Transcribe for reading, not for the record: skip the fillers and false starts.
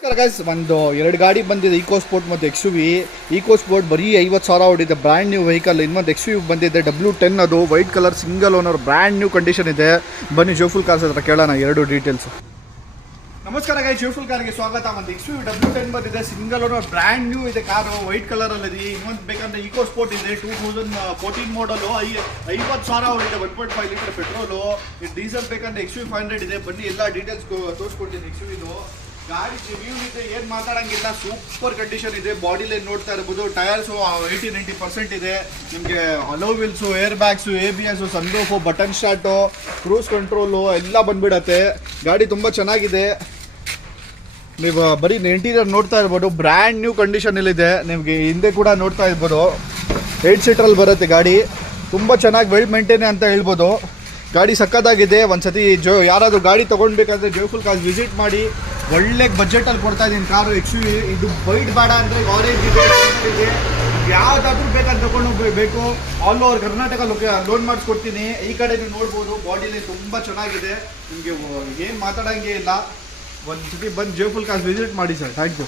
ನಮಸ್ಕಾರ ಗೈಸ್, ಒಂದು ಎರಡು ಗಾಡಿ ಬಂದಿದೆ, ಈಕೋ ಸ್ಪೋರ್ಟ್ ಮತ್ತು X U V. EcoSport ಬರೀ 50,000 ಹೊಡಿದೆ, ಬ್ರ್ಯಾಂಡ್ ನ್ಯೂ ವೆಹಿಕಲ್. ಇನ್ನೊಂದು ಎಕ್ಸ್ ಯು ವಿ ಬಂದಿದೆ W10, ಅದು white colour single owner, brand new condition ಇದೆ. ಬನ್ನಿ ಜೋಫುಲ್ ಕಾರ್ಸ್ ಹತ್ರ ಕೇಳೋಣ ಎರಡು ಡೀಟೇಲ್ಸ್. ನಮಸ್ಕಾರ ಗೈಸ್, ಜೋಫುಲ್ ಕಾರ್ಗೆ ಸ್ವಾಗತ. ಒಂದು ಎಕ್ಸ್ ಯು ವಿ W10 ಬಂದಿದೆ, ಸಿಂಗಲ್ ಓನರ್, ಬ್ರ್ಯಾಂಡ್ ನ್ಯೂ ಇದೆ ಕಾರು, ವೈಟ್ ಕಲರಲ್ಲಿ. ಇನ್ನೊಂದು ಬೇಕಂದ್ರೆ ಈಕೋ ಸ್ಪೋರ್ಟ್ ಇದೆ, 2014 ಮಾಡಲು, 50,000 ಹೊಡಿದೆ, 1.5 ಲೀಟರ್ ಪೆಟ್ರೋಲು. ಡೀಸೆಲ್ ಬೇಕಂದ್ರೆ ಎಕ್ಸ್ ಯು ವಿ 500 ಇದೆ. ಬನ್ನಿ ಎಲ್ಲ ಡೀಟೇಲ್ಸ್ ತೋರಿಸ್ಕೊಡ್ತೀನಿ ಎಕ್ಸ್ ಯು ವಿದು. ಗಾಡಿ ರಿವ್ಯೂ ಇದೆ, ಏನು ಮಾತಾಡೋಂಗಿಲ್ಲ, ಸೂಪರ್ ಕಂಡೀಷನ್ ಇದೆ. ಬಾಡಿ ಲೈನ್ ನೋಡ್ತಾ ಇರ್ಬೋದು, ಟೈರ್ಸು 80-90% ಇದೆ. ನಿಮಗೆ hello wheels, air bags, ABS, sunroof, button start, cruise control ಎಲ್ಲ ಬಂದ್ಬಿಡತ್ತೆ. ಗಾಡಿ ತುಂಬ ಚೆನ್ನಾಗಿದೆ. ನೀವು ಬರೀ ಇಂಟೀರಿಯರ್ ನೋಡ್ತಾ ಇರ್ಬೋದು, ಬ್ರ್ಯಾಂಡ್ ನ್ಯೂ ಕಂಡೀಷನಲ್ಲಿದೆ. ನಿಮಗೆ ಹಿಂದೆ ಕೂಡ ನೋಡ್ತಾ ಇರ್ಬೋದು, 8 ಸೀಟ್ರಲ್ಲಿ ಬರುತ್ತೆ ಗಾಡಿ. ತುಂಬ ಚೆನ್ನಾಗಿ ವೆಲ್ ಮೇಂಟೈನ್ ಅಂತ ಹೇಳ್ಬೋದು. ಗಾಡಿ ಸಕ್ಕತ್ತಾಗಿದೆ. ಒಂದ್ಸತಿ ಯಾರಾದರೂ ಗಾಡಿ ತೊಗೊಳ್ಬೇಕಾದ್ರೆ ಜೋಫುಲ್ ಕಾರ್ಸ್ ವಿಸಿಟ್ ಮಾಡಿ. ಒಳ್ಳೆ ಬಜೆಟಲ್ಲಿ ಕೊಡ್ತಾ ಇದ್ದೀನಿ ಕಾರು ಎಕ್ಸ್ ಯು ವಿ. ಇದು ವೈಟ್ ಬೇಡ ಅಂದರೆ ಆರೆಂಜ್ ಇದೆ, ಯಾವುದಾದ್ರೂ ಬೇಕಾದ್ರೆ ತೊಗೊಂಡೋಗ್ಬೇಕು. ಆಲ್ ಓವರ್ ಕರ್ನಾಟಕ ಲೋನ್ ಮಾಡಿಸ್ಕೊಡ್ತೀನಿ. ಈ ಕಡೆ ನೀವು ನೋಡ್ಬೋದು, ಬಾಡಿಲಿ ತುಂಬ ಚೆನ್ನಾಗಿದೆ. ನಿಮಗೆ ಏನು ಮಾತಾಡೋಂಗೆ ಇಲ್ಲ. ಒಂದು ಸತಿ ಬಂದು ಜೋಫುಲ್ ಕಾರ್ಸ್ ವಿಸಿಟ್ ಮಾಡಿ ಸರ್. Thank you.